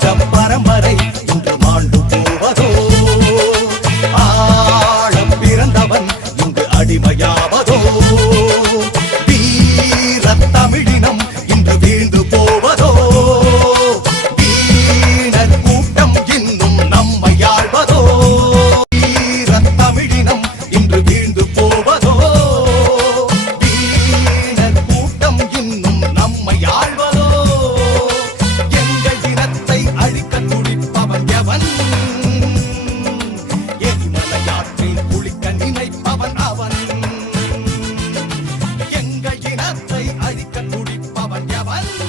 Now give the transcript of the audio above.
கொஞ்சம் பரம்பரை இன்று மாண்டு போவதோ ஆழம் பிறந்தவன் இன்று அடிமையாவதோ? வீர தமிழினம் இன்று வீழ்ந்து Anya Valdez.